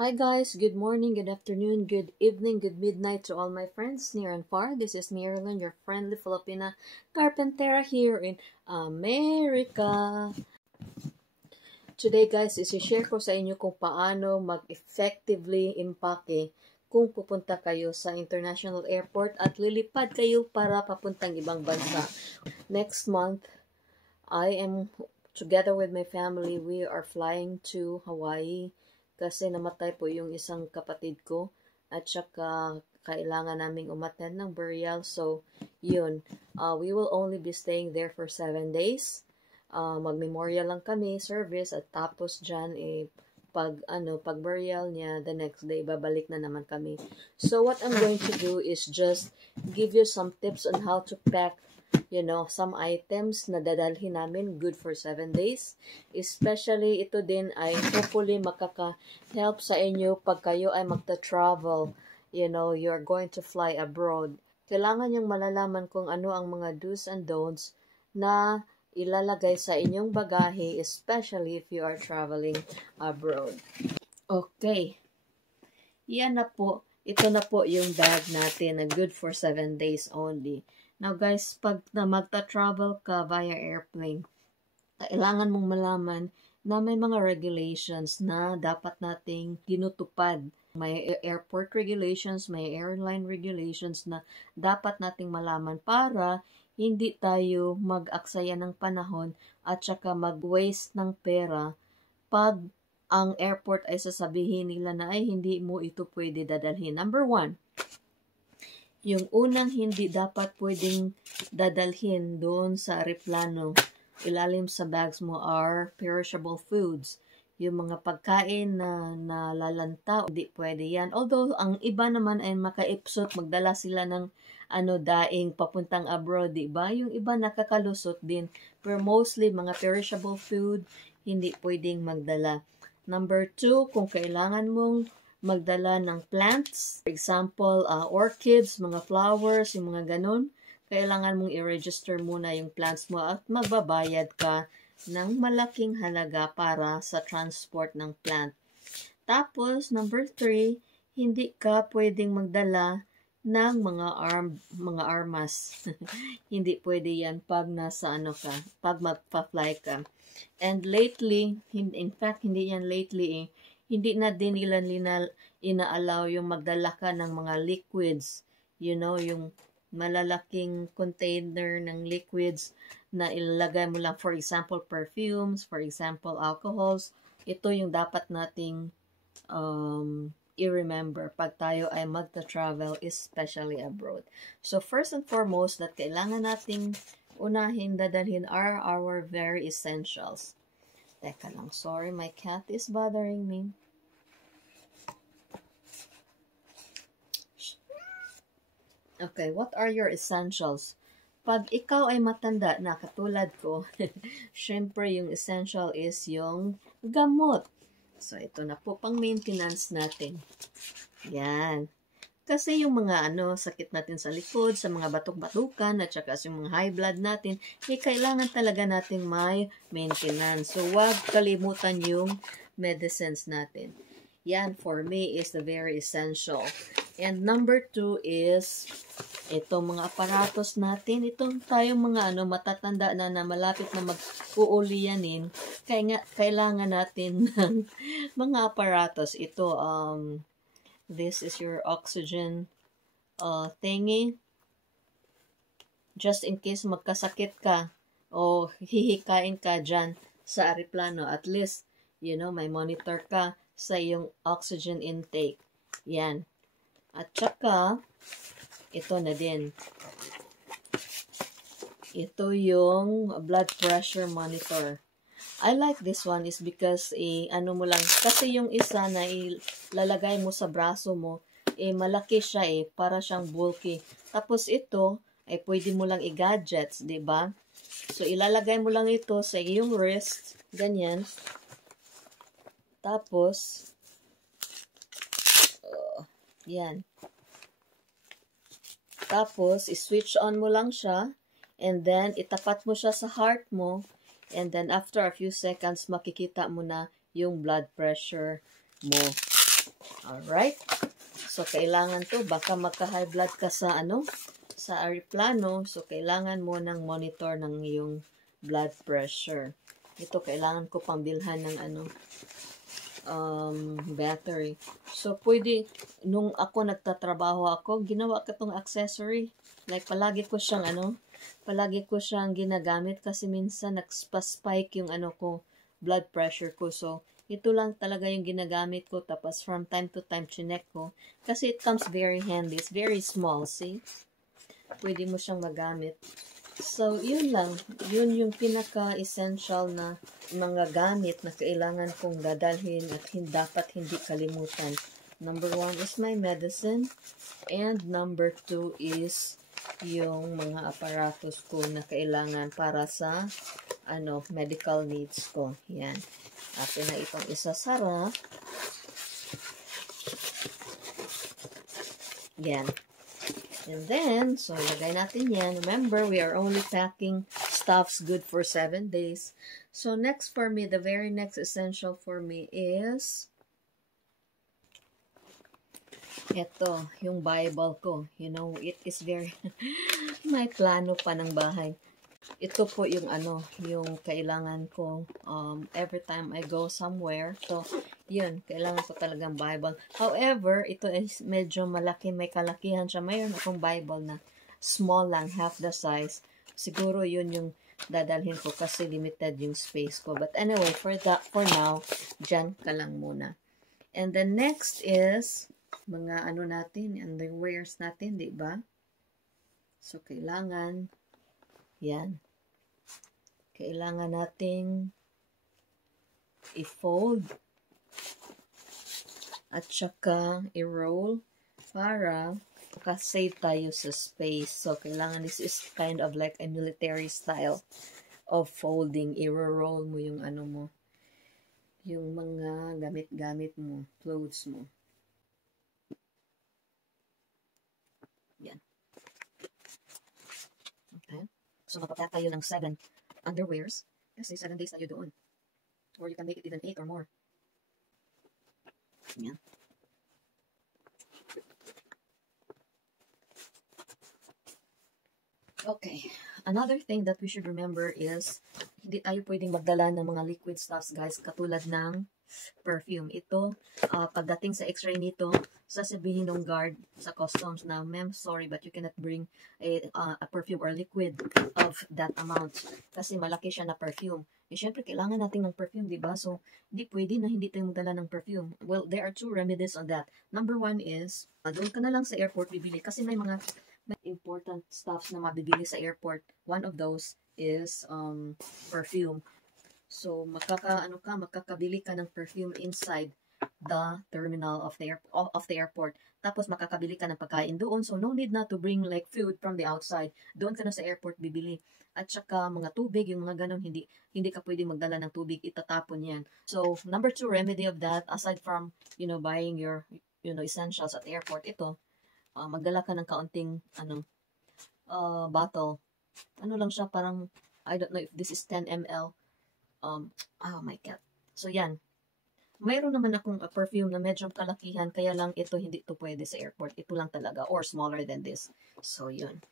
Hi guys, good morning, good afternoon, good evening, good midnight to all my friends near and far. This is Marilyn, your friendly Filipina carpentera here in America. Today guys, isi-share ko sa inyo kung paano mag-effectively impake kung pupunta kayo sa international airport at lilipad kayo para papuntang ibang bansa. Next month, I am together with my family, we are flying to Hawaii kasi namatay po yung isang kapatid ko at saka kailangan naming umattend ng burial. So, yun. We will only be staying there for 7 days. Mag-memorial lang kami, service, at tapos dyan, pag burial niya, the next day, babalik na naman kami. So, what I'm going to do is just give you some tips on how to pack some items na dadalhin namin good for 7 days. Especially, ito din ay hopefully makaka-help sa inyo pag kayo ay magta-travel. You're going to fly abroad. Kailangan yung malalaman kung ano ang mga do's and don'ts na ilalagay sa inyong bagahe, especially if you are traveling abroad. Okay. Yan na po. Ito na po yung bag natin na good for 7 days only. Now guys, pag magta-travel ka via airplane, kailangan mong malaman na may mga regulations na dapat nating tinutupad. May airport regulations, may airline regulations na dapat nating malaman para hindi tayo mag-aksaya ng panahon at saka mag-waste ng pera pag ang airport ay sasabihin nila na ay hindi mo ito pwede dadalhin. Number 1. Yung unang hindi dapat pwedeng dadalhin doon sa aeroplano, ilalim sa bags mo are perishable foods. Yung mga pagkain na lalanta, hindi pwede yan. Although, ang iba naman ay makaipsot, magdala sila ng daing papuntang abroad, diba? Yung iba nakakalusot din. Pero mostly, mga perishable food, hindi pwedeng magdala. Number 2, kung kailangan mong magdala ng plants. For example, orchids, mga flowers, yung mga ganun. Kailangan mong i-register muna yung plants mo at magbabayad ka ng malaking halaga para sa transport ng plant. Tapos, number 3, hindi ka pwedeng magdala ng mga armas. Hindi pwede yan pag nasa pag magpa-fly ka. And lately, in fact, hindi yan lately hindi na din nila ina-allow yung magdala ka ng mga liquids. Yung malalaking container ng liquids na ilalagay mo lang, for example, perfumes, for example, alcohols. Ito yung dapat nating i-remember pag tayo ay magta-travel, especially abroad. So, first and foremost, that kailangan nating unahin dadalhin are our very essentials. Teka lang, sorry, my cat is bothering me. Okay, what are your essentials? Pag ikaw ay matanda na katulad ko, syempre yung essential is yung gamot. So, ito na po pang maintenance natin. Yan. Kasi yung mga sakit natin sa likod, sa mga batok-batukan, at saka yung mga high blood natin, kailangan talaga nating may maintenance. So, huwag kalimutan yung medicines natin. Yan, for me, is the very essential. And number 2 is, itong mga aparatos natin, itong tayong mga matatanda na malapit na mag-uulianin, kailangan natin ng mga aparatos. Ito, this is your oxygen thingy. Just in case magkasakit ka o hihikain ka dyan sa aeroplano, at least, may monitor ka sa iyong oxygen intake. Yan. At saka, ito na din. Ito yung blood pressure monitor. I like this one is because, mo lang, kasi yung isa na ilalagay mo sa braso mo, malaki siya para siyang bulky. Tapos ito, pwede mo lang i-gadgets, diba? So, ilalagay mo lang ito sa iyong wrist, ganyan. Tapos, yan. Tapos, i-switch on mo lang siya, and then, itapat mo siya sa heart mo, and then, after a few seconds, makikita mo na yung blood pressure mo. Alright? So, kailangan to, baka magka-high blood ka sa sa aeroplano. So, kailangan mo ng monitor ng iyong blood pressure. Ito, kailangan ko pambilhan ng battery. So, pwede, nung ako nagtatrabaho ako, ginawa ko tong accessory. Like, palagi ko siyang ginagamit kasi minsan nagpa-spike yung blood pressure ko. So, ito lang talaga yung ginagamit ko. Tapos, from time to time, chinek ko. Kasi it comes very handy. It's very small, see? Pwede mo siyang magamit. So, yun lang. Yun yung pinaka-essential na mga gamit na kailangan kong dadalhin at dapat hindi kalimutan. Number 1 is my medicine. And number 2 is yung mga aparatos ko na kailangan para sa medical needs ko. Yan. Atin na itong isasara. Yan. And then, so, lagay natin yan. Remember, we are only packing stuffs good for 7 days. So, next for me, the very next essential for me is ito, yung Bible ko. You know, it is very, may plano pa ng bahay. Ito po yung yung kailangan ko every time I go somewhere. So, yun, kailangan ko talagang Bible. However, ito is medyo malaki, may kalakihan siya. Mayroon akong Bible na small lang, half the size. Siguro yun yung dadalhin ko kasi limited yung space ko. But anyway, for now, dyan ka lang muna. And then next is mga natin, underwears natin, di ba? So, kailangan yan. Kailangan nating i-fold at saka i-roll para makasave tayo sa space. So, kailangan, this is kind of like a military style of folding. I-roll mo yung yung mga gamit-gamit mo, clothes mo. Yan. Okay. So, mapapack tayo ng 7 underwears. Kasi 7 days tayo doon. Or you can make it even 8 or more. Yan. Okay. Another thing that we should remember is, hindi tayo pwedeng magdala ng mga liquid stuffs, guys, katulad ng perfume. Ito, pagdating sa x-ray nito, sasabihin ng guard sa customs na, ma'am, sorry, but you cannot bring a perfume or liquid of that amount. Kasi malaki siya na perfume. Eh, syempre, kailangan natin ng perfume, diba? So, hindi pwede na hindi tayo magdala ng perfume. Well, there are 2 remedies on that. Number 1 is, doon ka na lang sa airport bibili. Kasi may mga important stuffs na mabibili sa airport. One of those is perfume. So, makakabili ka ng perfume inside the terminal of the airport. Tapos, makakabili ka ng pagkain doon. So, no need na to bring like food from the outside. Doon ka na sa airport bibili. At saka, mga tubig, yung mga ganun, hindi ka pwedeng magdala ng tubig. Itatapon yan. So, number 2 remedy of that, aside from, buying your, essentials at the airport, ito, magdala ka ng kaunting, bottle. Ano lang siya, parang, I don't know if this is 10 ml. Oh my God. So, yan. Mayroon naman akong perfume na medyo kalakihan, kaya lang ito, hindi to pwede sa airport. Ito lang talaga, or smaller than this. So, yun.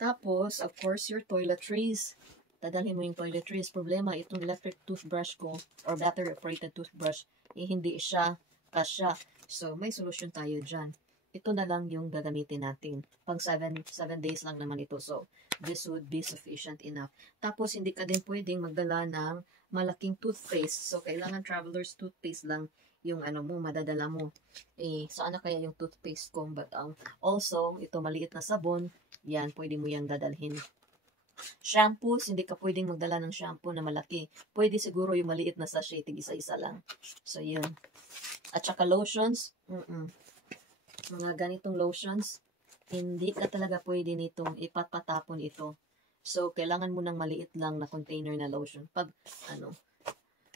Tapos, of course, your toiletries. Dadalhin mo yung toiletries. Problema, itong electric toothbrush ko, or battery-operated toothbrush, hindi siya kasya. So, may solusyon tayo dyan. Ito na lang yung gagamitin natin. Pang 7 days lang naman ito. So, this would be sufficient enough. Tapos, hindi ka din pwedeng magdala ng malaking toothpaste. So, kailangan traveler's toothpaste lang yung madadala mo. Saan na kaya yung toothpaste ko? But, also, ito maliit na sabon. Yan, pwede mo yan dadalhin. Shampoos, hindi ka pwedeng magdala ng shampoo na malaki. Pwede siguro yung maliit na sachet, isa-isa lang. So, yun. At saka lotions, mga ganitong lotions, hindi ka talaga pwede nitong ipatpatapon ito. So, kailangan mo ng maliit lang na container na lotion.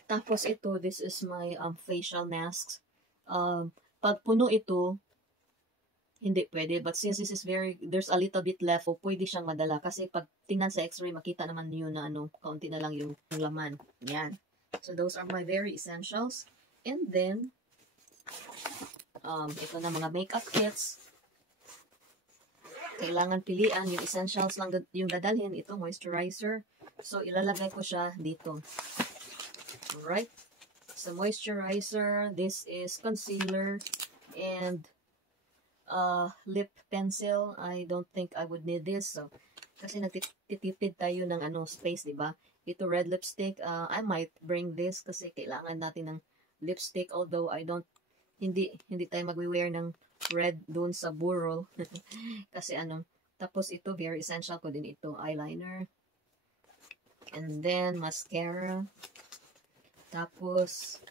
Tapos ito, this is my facial masks. Pag puno ito, hindi pwede. But since this is there's a little bit left, so pwede siyang madala. Kasi pag tingnan sa x-ray, makita naman niyo na kaunti na lang yung laman. Yan. So, those are my very essentials. And then, ito na mga makeup kits. Kailangan pilian, yung essentials lang yung dadalhin. Ito, moisturizer. So, ilalagay ko siya dito. Alright. So, moisturizer. This is concealer. And lip pencil. I don't think I would need this. So, kasi nagtitipid tayo ng space, diba? Ito, red lipstick. I might bring this kasi kailangan natin ng lipstick. Although, hindi tayo magwi-wear ng red doon sa burol. Kasi tapos ito, very essential ko din ito, eyeliner. And then, mascara. Tapos,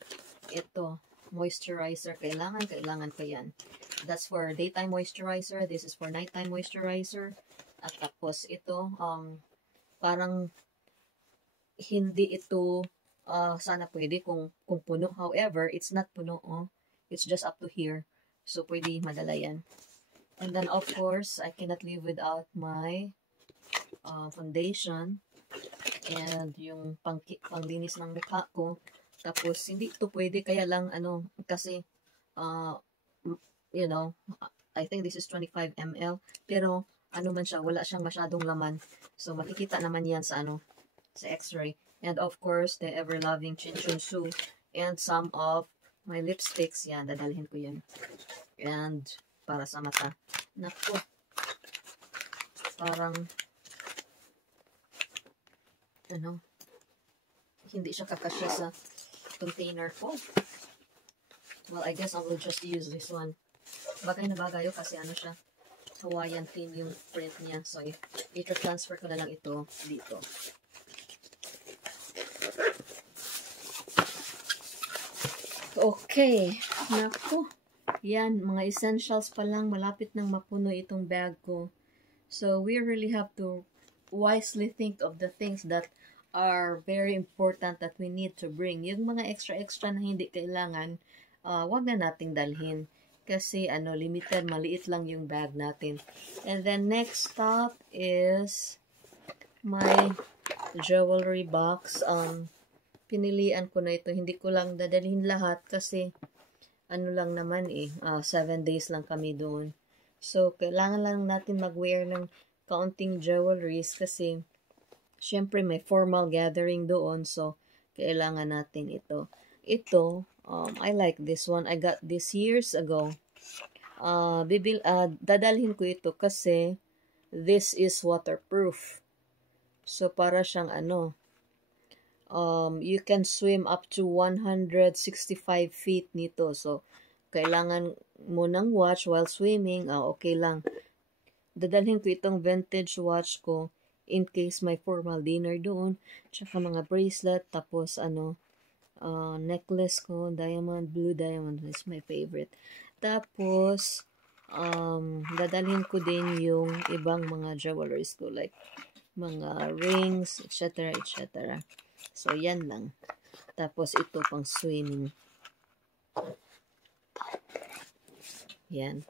ito, moisturizer. Kailangan ko yan. That's for daytime moisturizer. This is for nighttime moisturizer. At tapos, ito, parang, hindi ito, sana pwede kung puno. However, it's not puno, It's just up to here. So, pwede madala yan. And then, of course, I cannot live without my foundation. And yung panglinis ng mukha ko. Tapos, hindi ito pwede. Kaya lang, kasi, I think this is 25 ml. Pero, man siya, wala siyang masyadong laman. So, makikita naman yan sa, sa x-ray. And, of course, the ever-loving Chin Chun Su. And some of my lipsticks, yan, dadalhin ko yan. And, para sa mata. Naku. Parang, hindi siya kakasya sa container ko. Well, I guess I will just use this one. Bagay na bagay kasi siya, Hawaiian theme yung print niya. So, i-transfer ko na lang ito dito. Okay. Naku. Yan, mga essentials pa lang. Malapit nang mapuno itong bag ko. So, we really have to wisely think of the things that are very important that we need to bring. Yung mga extra na hindi kailangan, wag na nating dalhin. Kasi, limited, maliit lang yung bag natin. And then, next stop is my jewelry box. Pinilian ko na ito. Hindi ko lang dadalhin lahat kasi lang naman 7 days lang kami doon. So, kailangan lang natin mag-wear ng kaunting jewelries kasi syempre may formal gathering doon. So, kailangan natin ito. Ito, I like this one. I got this years ago. Dadalhin ko ito kasi this is waterproof. So, para siyang you can swim up to 165 feet nito. So, kailangan mo ng watch while swimming. Okay lang. Dadalhin ko itong vintage watch ko in case may formal dinner doon. Tsaka mga bracelet. Tapos, necklace ko. Diamond, blue diamond. Is my favorite. Tapos, dadalhin ko din yung ibang mga jewelries ko. Like, mga rings, etc. etc. So, yan lang. Tapos, ito pang swimming. Yan.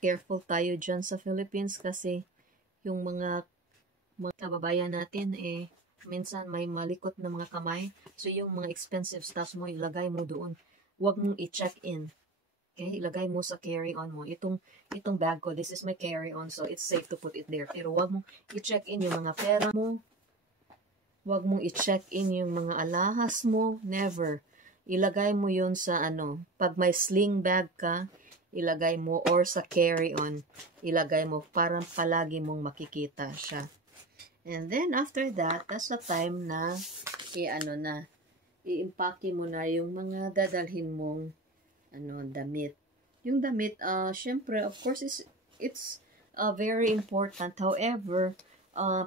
Careful tayo dyan sa Philippines kasi yung mga kababayan natin, minsan may malikot na mga kamay. So, yung mga expensive stuff mo, ilagay mo doon. Huwag mong i-check in. Okay? Ilagay mo sa carry-on mo. Itong bag ko, this is my carry-on. So, it's safe to put it there. Pero, huwag mong i-check in yung mga pera mo. Huwag mong i-check in yung mga alahas mo. Never. Ilagay mo yun sa pag may sling bag ka, ilagay mo or sa carry-on, ilagay mo para palagi mong makikita siya. And then after that, that's the time na i-impake mo na yung mga dadalhin mong damit. Yung damit, syempre, of course, it's very important. However,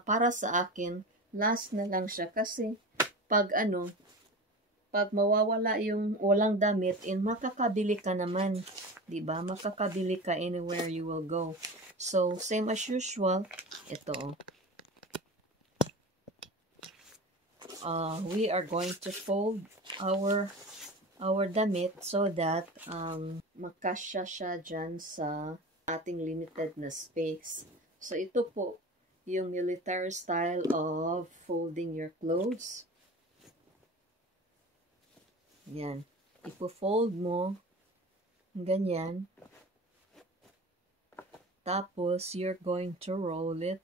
para sa akin, last na lang siya kasi pag mawawala yung walang damit, makakabili ka naman, 'di ba? Makakabili ka anywhere you will go. So, same as usual, ito. We are going to fold our damit so that makasya siya dyan sa ating limited na space. So, ito po yung military style of folding your clothes. Yan. Ipo-fold mo Ganyan. Tapos, you're going to roll it.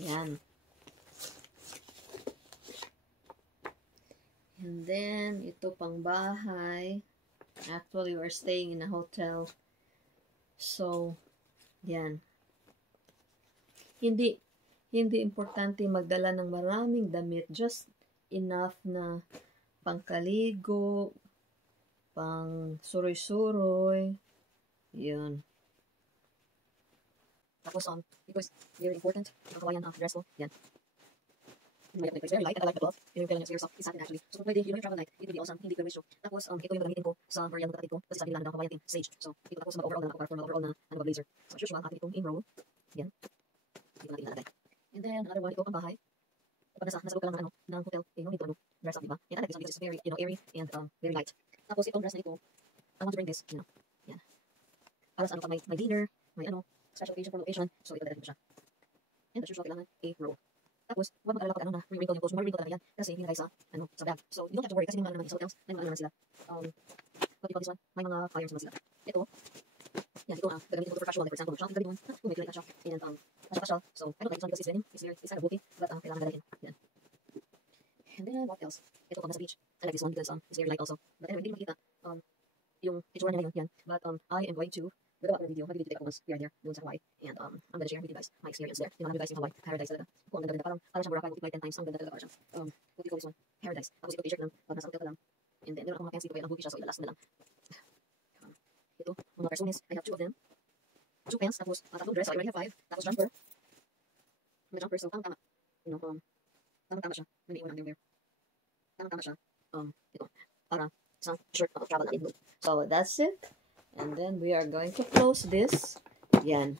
Yan. And then, ito pang bahay. Actually, we're staying in a hotel. So, yan. Hindi importante magdala ng maraming damit. Just enough na pangkaligo, pang suroy-suroy. Yun. Tapos, ito is very important. Ang kawayan dress ko. Yan. It's very light. I like the cloth. Yung kailan niya sa satin actually. So, kung pwede, you know, travel night, it will be awesome. Hindi ko issue. Tapos, ito yung gagamitin ko sa Mariano kapatid ko. Kasi sabi nila ng kawayan team, sage. So, ito tapos mag-overall na ako para formal overall na blazer. So, as usual, atin itong in-roll. Yan. Dito natin ilalagay. And then, another one, ito ang bahay. Kapag nasa loob ka lang ng hotel, no need to dress up, diba? And I like this one because it's very, you know, airy and very light. Tapos, itong dress na ito, I want to bring this, you know, yan. Para sa pag may dinner, may special occasion for location. So, ito dito siya. And as usual, kailangan a-roll. Tapos, huwag mag-alala pag re-wrinkle yung clothes mo, ma-wrinkle talaga yan. Kasi nilagay sa bag. So, you don't have to worry kasi may mga naman sa hotels, may mga naman sila. What do you call this one? May mga flyers naman sila. Ito, yan, ito gagamitin ko for casual, like for example, shopping, gawin mo, kung may kilala ka siya, and casual. So, I don't like this one because it's denim, it's kind of bulky, but kailangan dalhin. Yan. And then, what else? Ito, pag nasa beach, I like this one because it's very light also. But anyway, hindi makita yung itsura nila yun, yan. But I am going to gagawa ko ng video, mag-video take ako once we are there, doon sa Hawaii. And I'm gonna share with you guys my experience there. Yung mga guys yung Hawaii, paradise talaga. Kung ang ganda-ganda, parang siya Boracay, multiply 10 times, ang ganda talaga parang siya. What do you call this one? Paradise. Tapos ito t-shirt lang, pag nasa hotel ka lang. And then, meron akong mga pants dito, kaya ang bulky siya, so ilalas na lang. Ito, mga personis, I have 2 of them. 2 pants, tapos tatlong dress, so I already have 5. Tapos jumper. May jumper, so tama. You know, tama siya. May iwan underwear. Tama siya. Ito, para isang shirt of travel natin. So, that's it. And then, we are going to close this. Yan.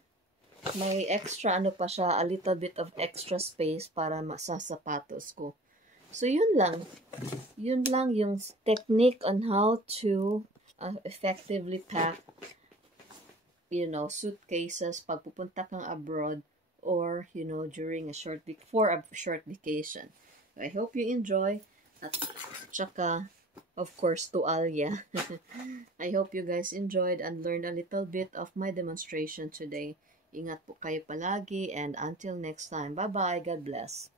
May extra, pa siya, a little bit of extra space para sa sapatos ko. So, yun lang. Yun lang yung technique on how to effectively pack, you know, suitcases pag pupunta kang abroad or, you know, during a short vacation. So, I hope you enjoy. At tsaka, of course, to Alia. I hope you guys enjoyed and learned a little bit of my demonstration today. Ingat po kayo palagi and until next time. Bye-bye. God bless.